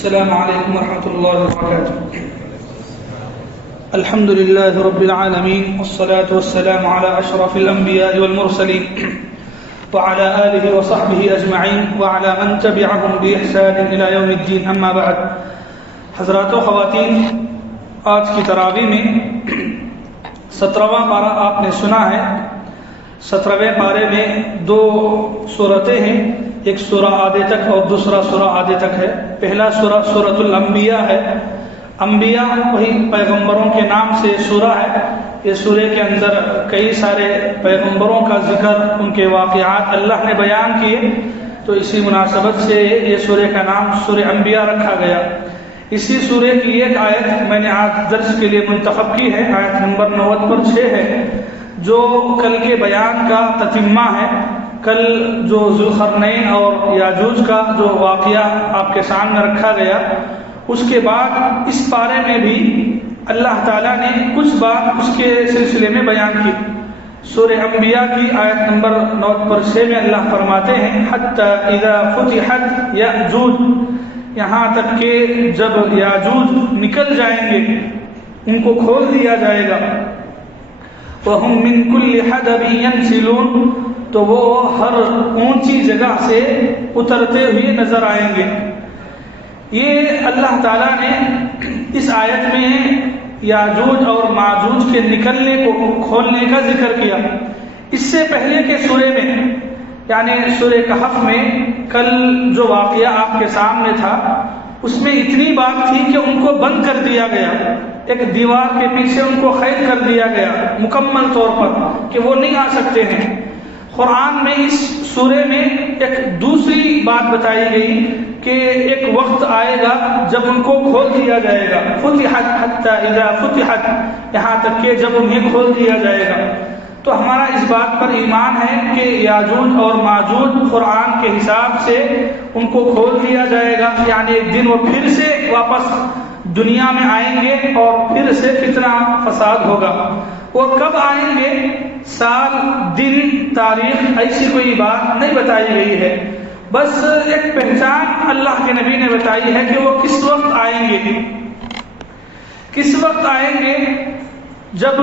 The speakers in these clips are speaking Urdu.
السلام عليكم ورحمة الله وبركاته. الحمد لله رب العالمين والصلاة والسلام على أشرف الأنبياء والمرسلين وعلى آله وصحبه أجمعين وعلى من تبعهم بإحسان إلى يوم الدين. أما بعد. حضرات و خواتین، آج کی تراویح میں 17واں پارہ آپ نے سنا ہے. 17ویں پارے میں دو صورتیں ہیں، ایک سورہ آدھے تک اور دوسرا سورہ آدھے تک ہے. پہلا سورہ سورۃ الانبیاء ہے. انبیاء وہی پیغمبروں کے نام سے سورہ ہے. یہ سورہ کے اندر کئی سارے پیغمبروں کا ذکر، ان کے واقعات اللہ نے بیان کیے، تو اسی مناسبت سے یہ سورہ کا نام سورہ انبیاء رکھا گیا. اسی سورہ کی ایک آیت میں نے آج درس کے لیے منتخب کی ہے، آیت نمبر 90 پر 6 ہے، جو کل کے بیان کا تتمہ ہے. کل جو ذوالقرنین اور یاجوج کا جو واقعہ آپ کے سامنے رکھا گیا، اس کے بعد اس پارے میں بھی اللہ تعالیٰ نے کچھ بات اس کے سلسلے میں بیان کی. سورہ انبیاء کی آیت نمبر 9 پر 6 میں اللہ فرماتے ہیں حتی اذا فتحت یاجوج، یہاں تک کہ جب یاجوج نکل جائیں گے، ان کو کھول دیا جائے گا. وَهُم مِّن كُلِّ حَدَبٍ يَنْسِلُونَ، تو وہ ہر اونچی جگہ سے اترتے ہوئے نظر آئیں گے. یہ اللہ تعالیٰ نے اس آیت میں یاجوج اور ماجوج کے نکلنے کو کھولنے کا ذکر کیا. اس سے پہلے کے سورے میں، یعنی سورہ کہف میں کل جو واقعہ آپ کے سامنے تھا، اس میں اتنی بات تھی کہ ان کو بند کر دیا گیا، ایک دیوار کے پیچھے ان کو قید کر دیا گیا مکمل طور پر کہ وہ نہیں آ سکتے ہیں. قرآن میں اس سورے میں ایک دوسری بات بتائی گئی کہ ایک وقت آئے گا جب ان کو کھول دیا جائے گا. فتحت حتی اذا فتحت، یہاں تک کہ جب انہیں کھول دیا جائے گا. تو ہمارا اس بات پر ایمان ہے کہ یاجوج اور ماجوج قرآن کے حساب سے ان کو کھول دیا جائے گا، یعنی ایک دن وہ پھر سے واپس دنیا میں آئیں گے اور پھر سے فتنہ فساد ہوگا. وہ کب آئیں گے، سال، دن، تاریخ ایسی کوئی بات نہیں بتائی گئی ہے. بس ایک پہچان اللہ کے نبی نے بتائی ہے کہ وہ کس وقت آئیں گے. کس وقت آئیں گے؟ جب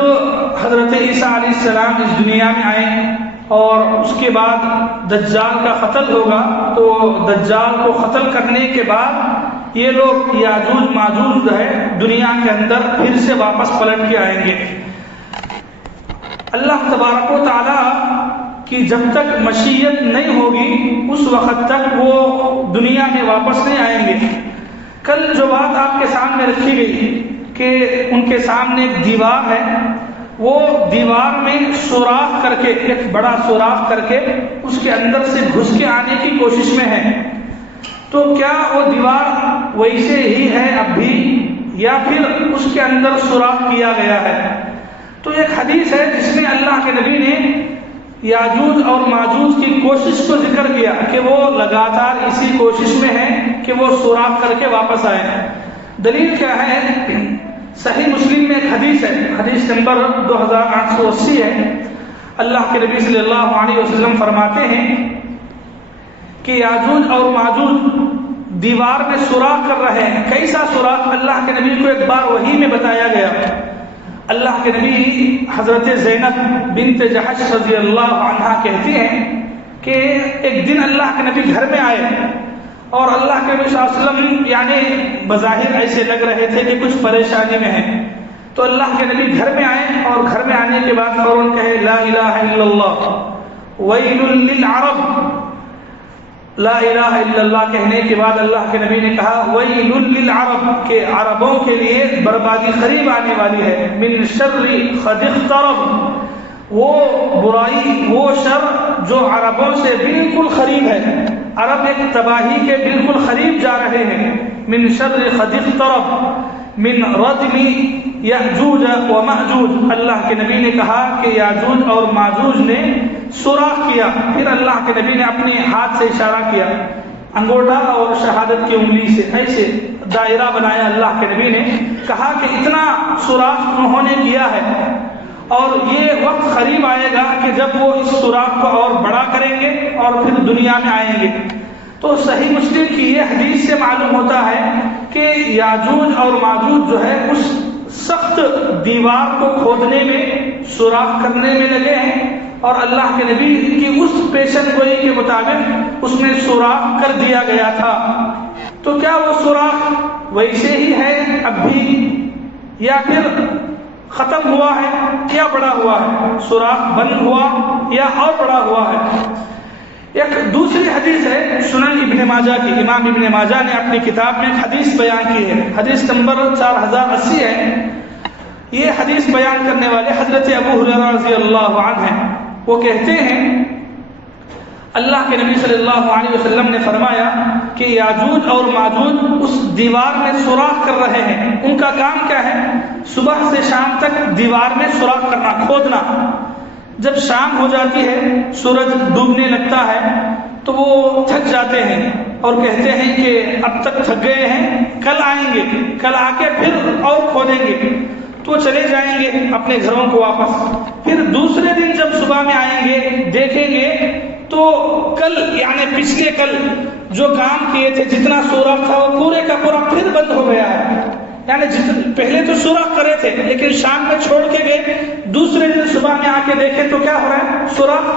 حضرت عیسیٰ علیہ السلام اس دنیا میں آئیں اور اس کے بعد دجال کا قتل ہوگا، تو دجال کو قتل کرنے کے بعد یہ لوگ یاجوج ماجوج جو ہے دنیا کے اندر پھر سے واپس پلٹ کے آئیں گے. اللہ تبارک و تعالیٰ کی جب تک مشیت نہیں ہوگی اس وقت تک وہ دنیا میں واپس نہیں آئیں گے. کل جو بات آپ کے سامنے رکھی گئی کہ ان کے سامنے ایک دیوار ہے، وہ دیوار میں سوراخ کر کے، ایک بڑا سوراخ کر کے اس کے اندر سے گھس کے آنے کی کوشش میں ہے. تو کیا وہ دیوار ویسے ہی ہے اب بھی، یا پھر اس کے اندر سوراخ کیا گیا ہے؟ تو ایک حدیث ہے جس میں اللہ کے نبی نے یاجوج اور ماجوج کی کوشش کو ذکر کیا کہ وہ لگاتار اسی کوشش میں ہیں کہ وہ سوراخ کر کے واپس آئیں. دلیل کیا ہے؟ صحیح مسلم میں ایک حدیث ہے، حدیث نمبر 2880 ہے. اللہ کے نبی صلی اللہ علیہ وسلم فرماتے ہیں کہ یاجوج اور ماجوج دیوار میں سوراخ کر رہے ہیں. کیسا سوراخ؟ اللہ کے نبی کو ایک بار وحی میں بتایا گیا. اللہ کے نبی حضرت زینب بنت جحش رضی اللہ عنہا کہتی ہیں کہ ایک دن اللہ کے نبی گھر میں آئے اور اللہ کے نبی صلی اللہ علیہ وسلم یعنی بظاہر ایسے لگ رہے تھے کہ کچھ پریشانی میں ہیں. تو اللہ کے نبی گھر میں آئے اور گھر میں آنے کے بعد فوراً کہے لا الہ الا اللہ ویل للعرب. لا الہ الا اللہ کہنے کے بعد اللہ کے نبی نے کہا ویل للعرب، کہ عربوں کے لیے بربادی قریب آنے والی ہے. من شر قد اقترب، وہ برائی، وہ شر جو عربوں سے بالکل قریب ہے. عرب ایک تباہی کے بالکل قریب جا رہے ہیں. من شر قد اقترب من ردم یاجوج و ماجوج. اللہ کے نبی نے کہا کہ یاجوج اور ماجوج نے سوراخ کیا. پھر اللہ کے نبی نے اپنے ہاتھ سے اشارہ کیا، انگوٹھا اور شہادت کی انگلی سے ایسے دائرہ بنایا. اللہ کے نبی نے کہا کہ اتنا سوراخ انہوں نے کیا ہے اور یہ وقت قریب آئے گا کہ جب وہ اس سوراخ کو اور بڑا کریں گے اور پھر دنیا میں آئیں گے. تو صحیح مسلم کی یہ حدیث سے معلوم ہوتا ہے کہ یاجوج اور ماجوج جو ہے اس سخت دیوار کو کھودنے میں، سوراخ کرنے میں لگے ہیں، اور اللہ کے نبی کی اس پیشن گوئی کے مطابق اس میں سوراخ کر دیا گیا تھا۔ تو کیا وہ سوراخ ویسے ہی ہے اب بھی، یا پھر ختم ہوا ہے یا بڑا ہوا ہے؟ سوراخ بند ہوا یا اور بڑا ہوا ہے؟ ایک دوسری حدیث ہے سنن ابن ماجہ کی، امام ابن ماجہ نے اپنی کتاب میں حدیث بیان کی ہے، حدیث نمبر 4080 ہے۔ یہ حدیث بیان کرنے والے حضرت ابو ہریرہ رضی اللہ عنہ ہیں۔ وہ کہتے ہیں اللہ کے نبی صلی اللہ علیہ وسلم نے فرمایا کہ یاجوج اور ماجوج اس دیوار میں سوراخ کر رہے ہیں۔ ان کا کام کیا ہے؟ صبح سے شام تک دیوار میں سوراخ کرنا، کھودنا۔ جب شام ہو جاتی ہے، سورج ڈوبنے لگتا ہے، تو وہ تھک جاتے ہیں اور کہتے ہیں کہ اب تک تھک گئے ہیں، کل آئیں گے، کل آ کے پھر اور کھودیں گے۔ تو چلے جائیں گے اپنے گھروں کو واپس۔ پھر دوسرے دن جب صبح میں آئیں گے، دیکھیں گے تو کل یعنی پچھلے کل جو کام کیے تھے، جتنا سوراخ تھا وہ پورے کا پورا پھر بند ہو گیا ہے۔ یعنی پہلے تو سوراخ کرے تھے لیکن شام میں چھوڑ کے گئے، دوسرے دن صبح میں آ کے دیکھیں تو کیا ہو رہا ہے؟ سوراخ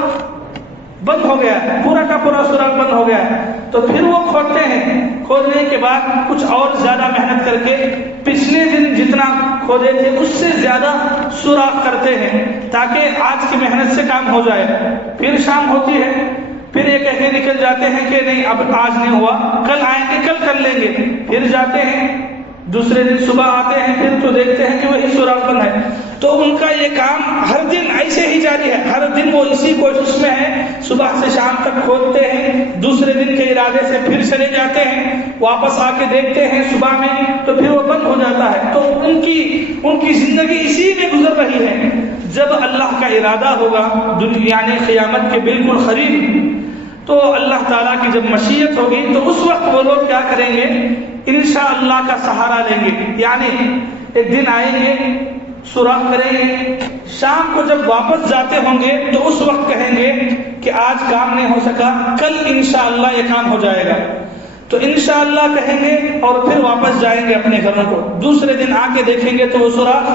بند ہو گیا ہے، پورا کا پورا سوراخ بند ہو گیا ہے۔ تو پھر وہ کھودتے ہیں، کھودنے کے بعد کچھ اور زیادہ محنت کر کے پچھلے دن جتنا کھودے تھے اس سے زیادہ سوراخ کرتے ہیں تاکہ آج کی محنت سے کام ہو جائے۔ پھر شام ہوتی ہے، پھر یہ کہہ کے نکل جاتے ہیں کہ نہیں اب آج نہیں ہوا، کل آئیں گے، کل کر لیں گے۔ پھر جاتے ہیں، دوسرے دن صبح آتے ہیں، پھر تو دیکھتے ہیں کہ وہی سوراخ بند ہے۔ تو ان کا یہ کام ہر دن ایسے ہی جاری ہے، ہر دن وہ اسی کوشش میں ہے، صبح سے شام تک کھودتے ہیں، دوسرے دن کے ارادے سے پھر چلے جاتے ہیں، واپس آ کے دیکھتے ہیں صبح میں تو پھر وہ بند ہو جاتا ہے۔ تو ان کی زندگی اسی میں گزر رہی ہے۔ جب اللہ کا ارادہ ہوگا یعنی قیامت کے بالکل قریب، تو اللہ تعالیٰ کی جب مشیت ہوگی تو اس وقت وہ لوگ کیا کریں گے؟ انشاءاللہ کا سہارا لیں گے، یعنی ایک دن آئیں گے، سوراخ کریں گے، شام کو جب واپس جاتے ہوں گے تو اس وقت کہیں گے کہ آج کام نہیں ہو سکا، کل انشاءاللہ یہ کام ہو جائے گا۔ تو انشاءاللہ کہیں گے اور پھر واپس جائیں گے اپنے گھروں کو۔ دوسرے دن آ کے دیکھیں گے تو وہ سوراخ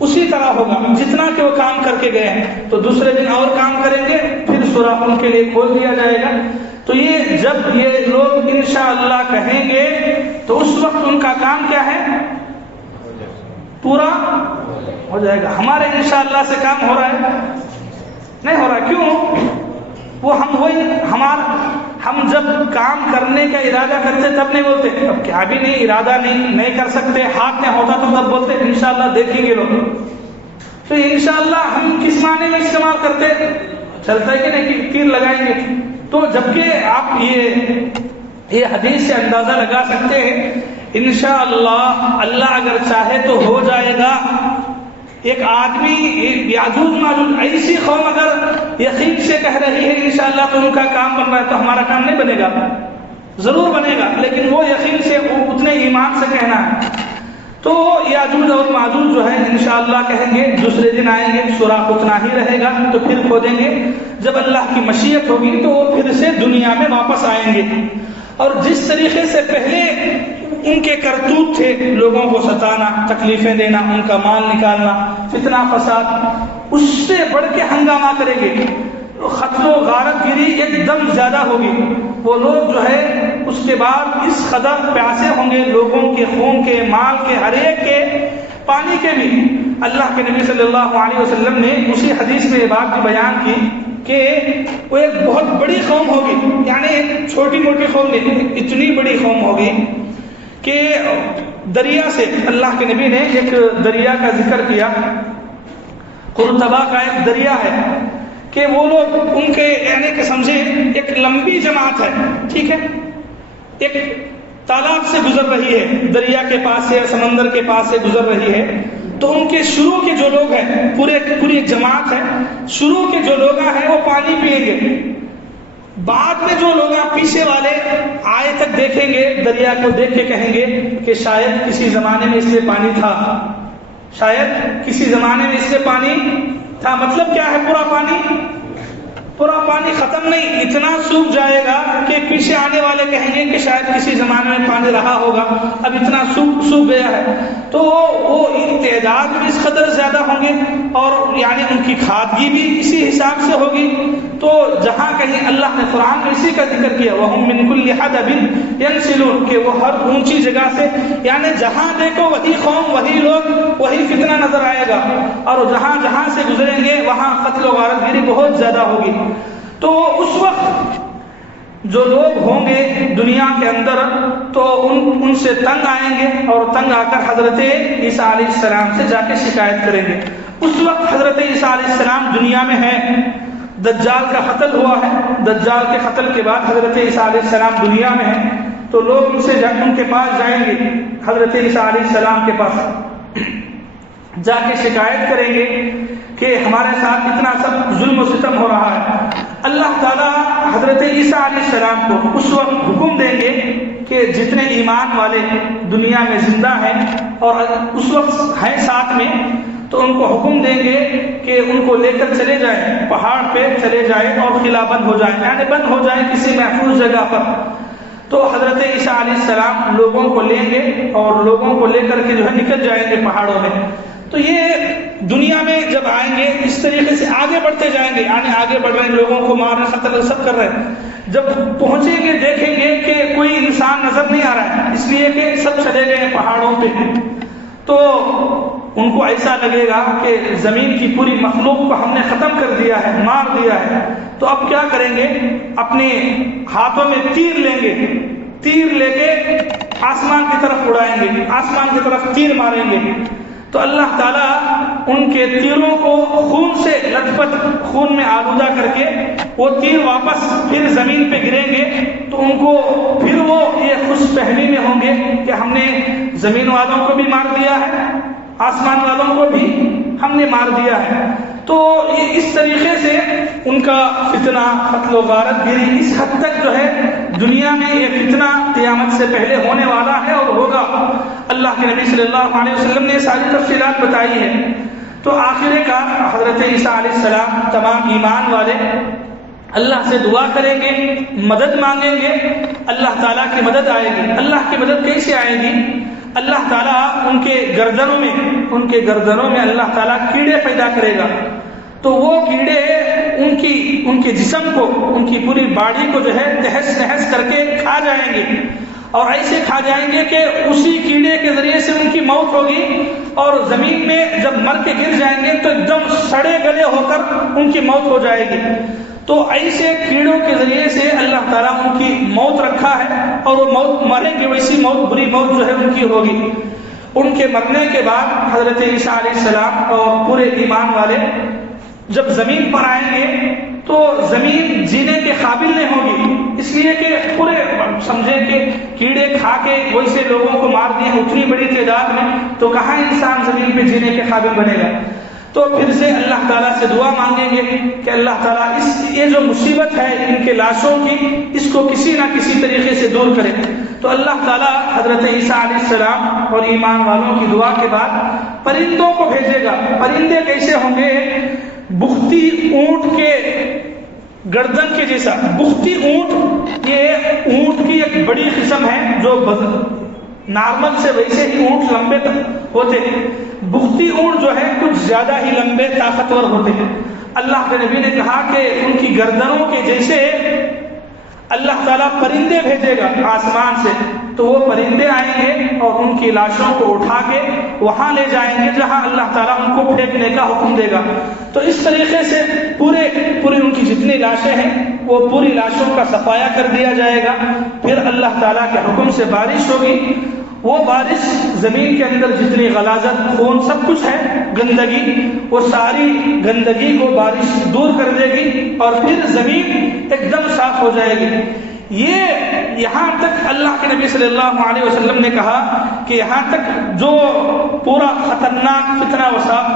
اسی طرح ہوگا جتنا کہ وہ کام کر کے گئے ہیں۔ تو دوسرے دن اور کام کریں گے، پھر سوراخ ان کے لیے کھول دیا جائے گا۔ تو یہ جب یہ لوگ انشاءاللہ کہیں گے تو اس وقت ان کا کام کیا ہے؟ پورا ہو جائے گا۔ ہمارے انشاءاللہ سے کام ہو رہا ہے؟ نہیں ہو رہا۔ کیوں؟ وہ ہم جب کام کرنے کا ارادہ کرتے تب نہیں بولتے، اب کیا بھی نہیں، ارادہ نہیں کر سکتے، ہاتھ میں ہوتا تو تب بولتے انشاءاللہ دیکھیں گے لوگ۔ تو انشاءاللہ ہم کس معنی میں استعمال کرتے؟ چلتا ہے کہ نہیں کہ تیر لگائیں گے۔ تو جبکہ آپ یہ حدیث سے اندازہ لگا سکتے ہیں انشاءاللہ اللہ اگر چاہے تو ہو جائے گا۔ ایک آدمی یاجوج ماجوج ایسی قوم اگر یقین سے کہہ رہی ہے انشاءاللہ تو ان کا کام بن رہا ہے، تو ہمارا کام نہیں بنے گا؟ ضرور بنے گا، لیکن وہ یقین سے اتنے ایمان سے کہنا ہے۔ تو یاجوج اور ماجوج جو ہے انشاءاللہ کہیں گے، دوسرے دن آئیں گے، سوراخ اتنا ہی رہے گا، تو پھر کھودیں گے۔ جب اللہ کی مشیت ہوگی تو وہ پھر سے دنیا میں واپس آئیں گے، اور جس طریقے سے پہلے ان کے کرتوت تھے، لوگوں کو ستانا، تکلیفیں دینا، ان کا مال نکالنا، فتنہ فساد، اس سے بڑھ کے ہنگامہ کریں گے، قتل و غارت گیری ایک دم زیادہ ہوگی۔ وہ لوگ جو ہے اس کے بعد اس قدر پیاسے ہوں گے، لوگوں کے خون کے، مال کے، ہر ایک کے، پانی کے بھی۔ اللہ کے نبی صلی اللہ علیہ وسلم نے اسی حدیث میں یہ بات بھی بیان کی کہ وہ ایک بہت بڑی قوم ہوگی، یعنی ایک چھوٹی موٹی قوم نہیں، اتنی بڑی قوم ہوگی کہ دریا سے، اللہ کے نبی نے ایک دریا کا ذکر کیا، قرطبہ کا ایک دریا ہے، کہ وہ لوگ ان کے یعنی کہ سمجھیں ایک لمبی جماعت ہے، ٹھیک ہے، ایک تالاب سے گزر رہی ہے، دریا کے پاس سے، سمندر کے پاس سے گزر رہی ہے۔ تو ان کے شروع کے جو لوگ ہیں، پوری ایک جماعت ہے، شروع کے جو لوگ ہیں وہ پانی پیئیں گے، بعد میں جو لوگ پیچھے والے آئے تک دیکھیں گے، دریا کو دیکھ کے کہیں گے کہ شاید کسی زمانے میں اس سے پانی تھا، شاید کسی زمانے میں اس سے پانی تھا۔ مطلب کیا ہے؟ پورا پانی ختم ختم نہیں، اتنا سوکھ جائے گا کہ پیچھے آنے والے کہیں گے کہ شاید کسی زمانے میں پانی رہا ہوگا، اب اتنا سوکھ گیا ہے۔ تو وہ تعداد بھی اس قدر زیادہ ہوں گے اور یعنی ان کی کھادگی بھی اسی حساب سے ہوگی۔ تو جہاں کہیں اللہ نے قرآن میں اسی کا ذکر کیا وَهُمْ مِنْ كُلِّ حَدَبٍ يَنْسِلُونَ کہ وہ ہر اونچی جگہ سے، یعنی جہاں دیکھو وہی قوم، وہی لوگ، وہی فتنہ نظر آئے گا، اور جہاں جہاں سے گزریں گے وہاں قتل و غارت گیری بہت زیادہ ہوگی۔ تو اس وقت جو لوگ ہوں گے دنیا کے اندر تو ان سے تنگ آئیں گے، اور تنگ آ کر حضرت عیسیٰ علیہ السلام سے جا کے شکایت کریں گے۔ اس وقت حضرت عیسیٰ علیہ السلام دنیا میں ہیں، دجال کا قتل ہوا ہے، دجال کے قتل کے بعد حضرت عیسیٰ علیہ السلام دنیا میں ہیں، تو لوگ ان کے پاس جائیں گے، حضرت عیسیٰ علیہ السلام کے پاس جا کے شکایت کریں گے کہ ہمارے ساتھ اتنا سب ظلم و ستم ہو رہا ہے۔ اللہ تعالیٰ حضرت عیسیٰ علیہ السلام کو اس وقت حکم دیں گے کہ جتنے ایمان والے دنیا میں زندہ ہیں اور اس وقت ہیں ساتھ میں، تو ان کو حکم دیں گے کہ ان کو لے کر چلے جائیں، پہاڑ پہ چلے جائیں اور قلعہ بند ہو جائیں، یعنی بند ہو جائیں کسی محفوظ جگہ پر۔ تو حضرت عیسیٰ علیہ السلام لوگوں کو لیں گے اور لوگوں کو لے کر کے جو ہے نکل جائیں گے پہاڑوں میں۔ تو یہ دنیا میں جب آئیں گے اس طریقے سے آگے بڑھتے جائیں گے، یعنی آگے بڑھ رہے ہیں، لوگوں کو مارنے قتل سب کر رہے ہیں۔ جب پہنچیں گے دیکھیں گے کہ کوئی انسان نظر نہیں آ رہا ہے، اس لیے کہ سب چلے گئے پہاڑوں پہ، تو ان کو ایسا لگے گا کہ زمین کی پوری مخلوق کو ہم نے ختم کر دیا ہے، مار دیا ہے۔ تو اب کیا کریں گے؟ اپنے ہاتھوں میں تیر لیں گے، تیر لے کے آسمان کی طرف اڑائیں گے، آسمان کی طرف تیر ماریں گے۔ تو اللہ تعالیٰ ان کے تیروں کو خون سے لت پت، خون میں آلودہ کر کے وہ تیر واپس پھر زمین پہ گریں گے، تو ان کو پھر وہ یہ خوش فہمی میں ہوں گے کہ ہم نے زمین والوں کو بھی مار دیا ہے، آسمان والوں کو بھی ہم نے مار دیا ہے۔ تو یہ اس طریقے سے ان کا فتنہ، قتل و غارت گیری اس حد تک جو ہے دنیا میں یہ فتنہ قیامت سے پہلے ہونے والا ہے اور ہوگا۔ اللہ کے نبی صلی اللہ علیہ وسلم نے ساری تفصیلات بتائی ہے۔ تو آخر کار حضرت عیسیٰ علیہ السلام تمام ایمان والے اللہ سے دعا کریں گے، مدد مانگیں گے، اللہ تعالیٰ کی مدد آئے گی۔ اللہ کی مدد کیسے آئے گی؟ اللہ تعالیٰ ان کے گردنوں میں اللہ تعالیٰ کیڑے پیدا کرے گا، تو وہ کیڑے ان کے جسم کو، ان کی پوری باڈی کو جو ہے تہس نہس کر کے کھا جائیں گے، اور ایسے کھا جائیں گے کہ اسی کیڑے کے ذریعے سے ان کی موت ہوگی، اور زمین میں جب مر کے گر جائیں گے تو ایک دم سڑے گلے ہو کر ان کی موت ہو جائے گی۔ تو ایسے کیڑوں کے ذریعے سے اللہ تعالیٰ ان کی موت رکھا ہے، اور وہ موت مریں گے، ویسی موت، بری موت جو ہے ان کی ہوگی۔ ان کے مرنے کے بعد حضرت عیسیٰ علیہ السلام اور پورے ایمان والے جب زمین پر آئیں گے تو زمین جینے کے قابل نہیں ہوگی، اس لیے کہ پورے سمجھیں کہ کیڑے کھا کے ویسے لوگوں کو مار دیے اتنی بڑی تعداد میں، تو کہاں انسان زمین پہ جینے کے قابل بنے گا۔ تو پھر سے اللہ تعالیٰ سے دعا مانگیں گے کہ اللہ تعالیٰ یہ جو مصیبت ہے ان کے لاشوں کی، اس کو کسی نہ کسی طریقے سے دور کرے۔ تو اللہ تعالیٰ حضرت عیسیٰ علیہ السلام اور ایمان والوں کی دعا کے بعد پرندوں کو بھیجے گا۔ پرندے کیسے ہوں گے؟ بختی اونٹ کے گردن کے جیسا۔ بختی اونٹ یہ اونٹ کی ایک بڑی قسم ہے، جو نارمل سے ویسے ہی اونٹ لمبے ہوتے ہیں، بختی اونٹ جو ہے کچھ زیادہ ہی لمبے طاقتور ہوتے ہیں۔ اللہ کے نبی نے کہا کہ ان کی گردنوں کے جیسے اللہ تعالیٰ پرندے بھیجے گا آسمان سے، تو وہ پرندے آئیں گے اور ان کی لاشوں کو اٹھا کے وہاں لے جائیں گے جہاں اللہ تعالیٰ ان کو پھینکنے کا حکم دے گا۔ تو اس طریقے سے پورے ان کی جتنی لاشیں ہیں وہ پوری لاشوں کا صفایا کر دیا جائے گا۔ پھر اللہ تعالیٰ کے حکم سے بارش ہوگی، وہ بارش زمین کے اندر جتنی غلاظت، خون سب کچھ ہے، گندگی، وہ ساری گندگی کو بارش دور کر دے گی اور پھر زمین ایک دم صاف ہو جائے گی۔ یہ یہاں تک اللہ کے نبی صلی اللہ علیہ وسلم نے کہا کہ یہاں تک جو پورا خطرناک فتنہ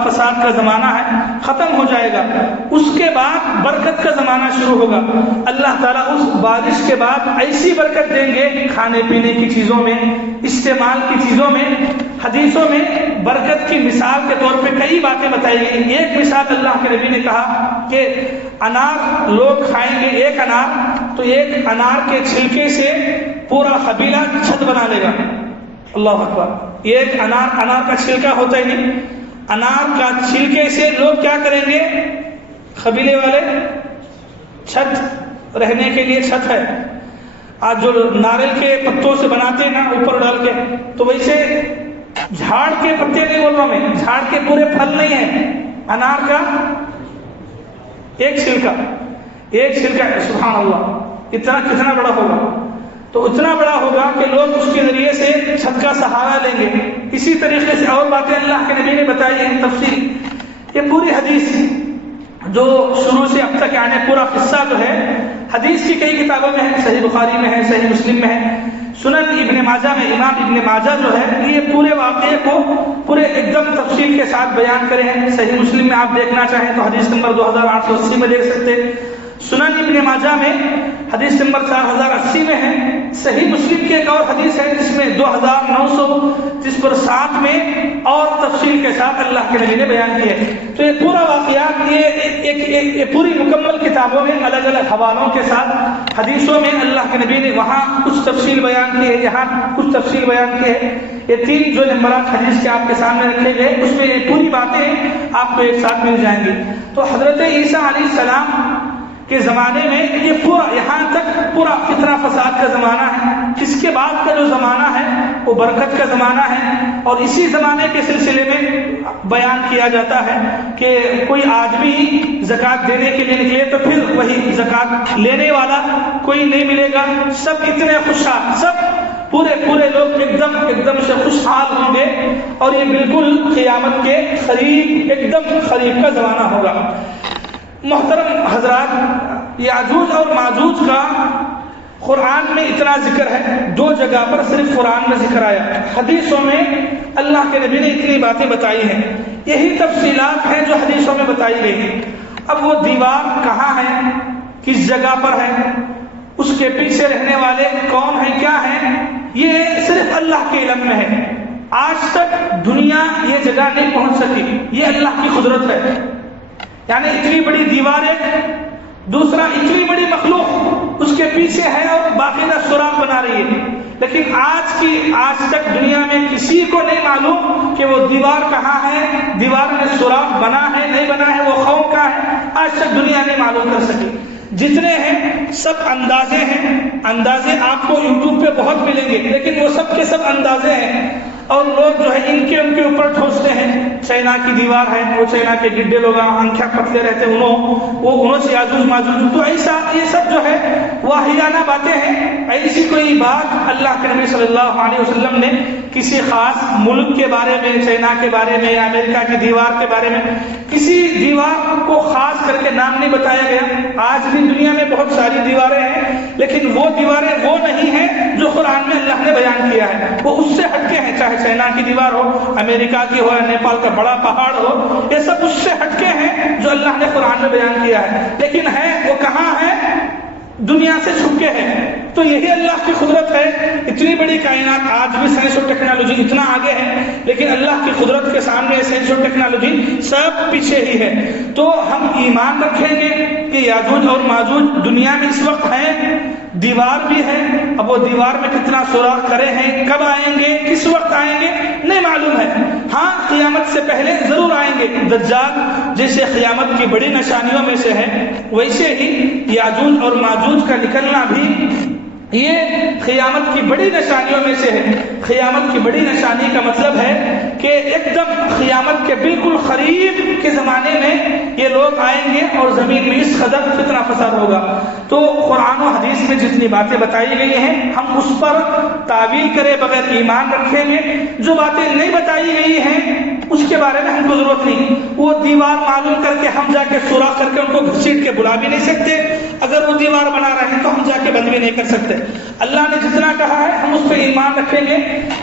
فساد کا زمانہ ہے ختم ہو جائے گا، اس کے بعد برکت کا زمانہ شروع ہوگا۔ اللہ تعالیٰ اس بارش کے بعد ایسی برکت دیں گے کھانے پینے کی چیزوں میں، استعمال کی چیزوں میں۔ حدیثوں میں برکت کی مثال کے طور پہ کئی باتیں بتائی گئی۔ ایک مثال اللہ کے نبی نے کہا کہ انار لوگ کھائیں گے ایک انار تو ایک انار کے چھلکے سے پورا قبیلہ چھت بنا لے گا. اللہ اکبر. ایک انار کا چھلکا ہوتا ہی نہیں, انار کا چھلکے سے لوگ کیا کریں گے, قبیلے والے چھت, رہنے کے لیے چھت ہے. آج جو ناریل کے پتوں سے بناتے ہیں نا اوپر ڈال کے, تو ویسے جھاڑ کے پتے نہیں بول رہا میں, جھاڑ کے پورے پھل نہیں ہیں, انار کا ایک چھلکا سبحان اللہ, کتنا بڑا ہوگا. تو اتنا بڑا ہوگا کہ لوگ اس کے ذریعے سے چھت کا سہارا لیں گے. اسی طریقے سے اور باتیں اللہ کے نبی نے بتائی ہیں تفصیل. یہ پوری حدیث جو شروع سے اب تک یعنی پورا قصہ جو ہے حدیث کی کئی کتابوں میں ہے, صحیح بخاری میں ہے, صحیح مسلم میں ہے, سنن ابن ماجہ میں امام ابن ماجہ جو ہے یہ پورے واقعے کو پورے ایک دم تفصیل کے ساتھ بیان کرے ہیں. صحیح مسلم میں آپ دیکھنا چاہیں تو حدیث نمبر 2880 میں دیکھ سکتے ہیں. سنن ابن ماجہ میں حدیث نمبر 4080 میں ہے. صحیح مسلم کی ایک اور حدیث ہے جس میں 2900 جس پر 7 میں اور تفصیل کے ساتھ اللہ کے نبی نے بیان کیے. تو یہ پورا واقعات یہ پوری مکمل کتابوں میں الگ الگ حوالوں کے ساتھ حدیثوں میں اللہ کے نبی نے وہاں کچھ تفصیل بیان کی ہے, یہاں کچھ تفصیل بیان کی ہے. یہ 3 جو نمبرات حدیث کے آپ کے سامنے رکھے گئے اس میں یہ پوری باتیں آپ کو ایک ساتھ مل جائیں گی. تو حضرت عیسیٰ علیہ السلام کے زمانے میں یہ پورا یہاں تک پورا فتنہ فساد کا زمانہ ہے. اس کے بعد کا جو زمانہ ہے وہ برکت کا زمانہ ہے. اور اسی زمانے کے سلسلے میں بیان کیا جاتا ہے کہ کوئی آدمی زکوٰۃ دینے کے لیے نکلے تو پھر وہی زکوٰۃ لینے والا کوئی نہیں ملے گا. سب اتنے خوشحال, سب پورے لوگ ایک دم سے خوشحال ہوں گے. اور یہ بالکل قیامت کے قریب ایک دم قریب کا زمانہ ہوگا. محترم حضرات, یاجوج اور ماجوج کا قرآن میں اتنا ذکر ہے, 2 جگہ پر صرف قرآن میں ذکر آیا. حدیثوں میں اللہ کے نبی نے اتنی باتیں بتائی ہیں. یہی تفصیلات ہیں جو حدیثوں میں بتائی گئی ہیں. اب وہ دیوار کہاں ہے, کس جگہ پر ہے, اس کے پیچھے رہنے والے کون ہیں, کیا ہیں, یہ صرف اللہ کے علم میں ہے. آج تک دنیا یہ جگہ نہیں پہنچ سکی. یہ اللہ کی قدرت ہے. یعنی اتنی بڑی دیوار ہے, دوسرا اتنی بڑی مخلوق اس کے پیچھے ہے اور باقاعدہ سوراخ بنا رہی ہے. لیکن آج تک دنیا میں کسی کو نہیں معلوم کہ وہ دیوار کہاں ہے, دیوار میں سوراخ بنا ہے نہیں بنا ہے, وہ قوم کہاں ہے, آج تک دنیا نہیں معلوم کر سکی. جتنے ہیں سب اندازے ہیں. اندازے آپ کو یوٹیوب پہ بہت ملیں گے, لیکن وہ سب کے سب اندازے ہیں. اور لوگ جو ہے ان کے اوپر ٹھوستے ہیں. چائنا کی دیوار ہے, وہ چائنا کے گڈے لوگ آنکھیں پتلے رہتے ہیں, انہوں سے یاجوج ماجوج. تو ایسا یہ سب جو ہے واہیانہ باتیں ہیں. ایسی کوئی بات اللہ کے نبی صلی اللہ علیہ وسلم نے کسی خاص ملک کے بارے میں, چائنا کے بارے میں یا امریکہ کی دیوار کے بارے میں, کسی دیوار کو خاص کر کے نام نہیں بتایا گیا. آج بھی دنیا میں بہت ساری دیواریں ہیں, لیکن وہ دیواریں وہ نہیں ہیں جو قرآن میں اللہ نے بیان کیا ہے. وہ اس سے ہٹ کے ہیں. چاہے چائنا کی دیوار ہو, امریکہ کی ہو, یا نیپال کا بڑا پہاڑ ہو, یہ سب اس سے ہٹ کے ہیں جو اللہ نے قرآن میں بیان کیا ہے. لیکن ہے وہ کہاں ہے, دنیا سے چھپ کے ہے. تو یہی اللہ کی قدرت ہے. اتنی بڑی کائنات, آج بھی سائنس اور ٹیکنالوجی اتنا آگے ہے, لیکن اللہ کی قدرت کے سامنے سائنس اور ٹیکنالوجی سب پیچھے ہی ہے. تو ہم ایمان رکھیں گے کہ یاجوج اور ماجوج دنیا میں اس وقت ہیں, دیوار بھی ہے. اب وہ دیوار میں کتنا سوراخ کرے ہیں, کب آئیں گے, کس وقت آئیں گے, نہیں معلوم ہے. ہاں قیامت سے پہلے ضرور آئیں گے. دجال جیسے قیامت کی بڑی نشانیوں میں سے ہے, ویسے ہی یاجوج اور ماجوج کا نکلنا بھی یہ قیامت کی بڑی نشانیوں میں سے ہے. قیامت کی بڑی نشانی کا مطلب ہے کہ ایک دم قیامت کے بالکل قریب کے زمانے میں یہ لوگ آئیں گے اور زمین میں اس قدر فتنہ فساد ہوگا. تو قرآن و حدیث میں جتنی باتیں بتائی گئی ہیں ہم اس پر تعویل کرے بغیر ایمان رکھیں گے. جو باتیں نہیں بتائی گئی ہیں اس کے بارے میں ہم کو ضرورت نہیں. وہ دیوار معلوم کر کے ہم جا کے سوراخ کر کے ان کو گھسیٹ کے بلا بھی نہیں سکتے. اگر وہ دیوار بنا رہے ہیں تو ہم جا کے بند بھی نہیں کر سکتے. اللہ نے جتنا کہا ہے ہم اس پہ ایمان رکھیں گے.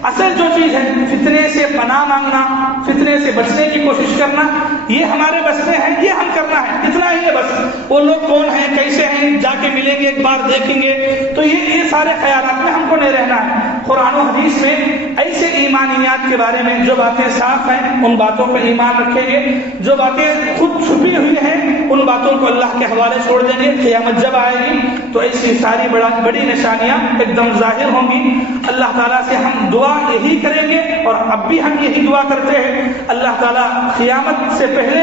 اصل جو چیز ہے فتنے سے پناہ مانگنا, فتنے سے بچنے کی کوشش کرنا, یہ ہمارے بس میں ہے, یہ ہم کرنا ہے, اتنا ہی ہے بس. وہ لوگ کون ہیں, کیسے ہیں, ہیں جا کے ملیں گے، ایک بار دیکھیں گے، تو یہ سارے خیالات میں ہم کو نہیں رہنا ہے۔ قرآن و حدیث میں ایسے ایمانیات کے بارے میں جو باتیں صاف ہیں ان باتوں پر ایمان رکھیں گے، جو باتیں خود چھپی ہوئی ہیں ان باتوں کو اللہ کے حوالے چھوڑ دیں گے۔ قیامت جب آئے گی تو ایسی ساری بڑی نشانیاں ایک دم ظاہر ہوں گی۔ اللہ تعالیٰ سے ہم دعا یہی کریں گے اور اب بھی ہم یہی دعا کرتے ہیں، اللہ تعالیٰ قیامت سے پہلے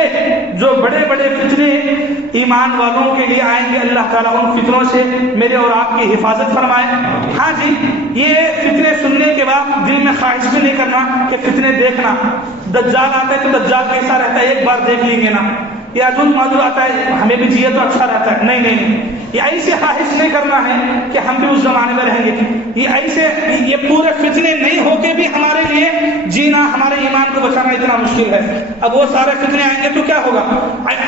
جو بڑے بڑے فتنے ایمان والوں کے لیے آئیں گے، اللہ تعالیٰ ان فتنوں سے میرے اور آپ کی حفاظت فرمائے۔ ہاں جی، یہ فتنے سننے کے بعد دل میں خواہش بھی نہیں کرنا کہ فتنے دیکھنا، دجال آتا ہے تو دجال کیسا رہتا ہے ایک بار دیکھ لیں گے نا، یاجوج ماجوج آتا ہے ہمیں بھی جیے تو اچھا رہتا ہے، نہیں نہیں، یہ ایسے خواہش نہیں کرنا ہے کہ ہم بھی اس زمانے میں رہیں گے۔ یہ پورے فتنے نہیں ہو کے بھی ہمارے لیے جینا، ہمارے ایمان کو بچانا اتنا مشکل ہے۔ اب وہ سارے فتنے آئیں گے تو کیا ہوگا؟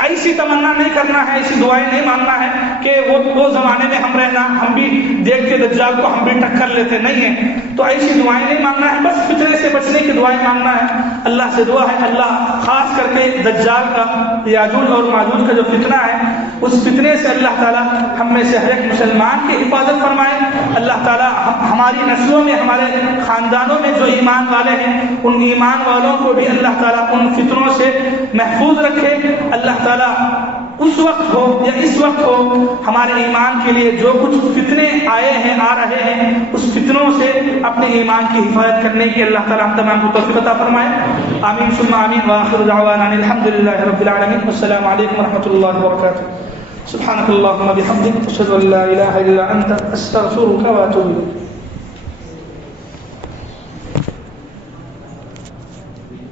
ایسی تمنا نہیں کرنا ہے، ایسی دعائیں نہیں مانگنا ہے کہ وہ زمانے میں ہم رہنا، ہم بھی دیکھ کے دجال کو ہم بھی ٹکر لیتے، نہیں ہے۔ تو ایسی دعائیں نہیں مانگنا ہے، بس فتنے سے بچنے کی دعائیں مانگنا ہے۔ اللہ سے دعا ہے اللہ خاص کر کے دجال کا، یاجوج اور ماجوج کا جو فتنہ ہے اس فتنے سے اللہ تعالیٰ ہم میں سے ہر ایک مسلمان کی حفاظت فرمائے۔ اللہ تعالیٰ ہماری نسلوں میں، ہمارے خاندانوں میں جو ایمان والے ہیں ان ایمان والوں کو بھی اللہ تعالیٰ ان فتنوں سے محفوظ رکھے۔ اللہ تعالیٰ اس وقت ہو یا اس وقت ہو ہمارے ایمان کے لیے جو کچھ فتنے آئے ہیں، آ رہے ہیں، اس فتنوں سے اپنے ایمان کی حفاظت کرنے کی اللہ تعالیٰ ہم تمام کو توفیق عطا فرمائے۔ آمین ثم آمین، وآخر دعوانا الحمدللہ رب العالمین، والسلام علیکم ورحمۃ اللہ وبرکاتہ۔ سبحانك اللهم وبحمدك، أشهد أن لا إله إلا أنت، أستغفرك وأتوب إليك۔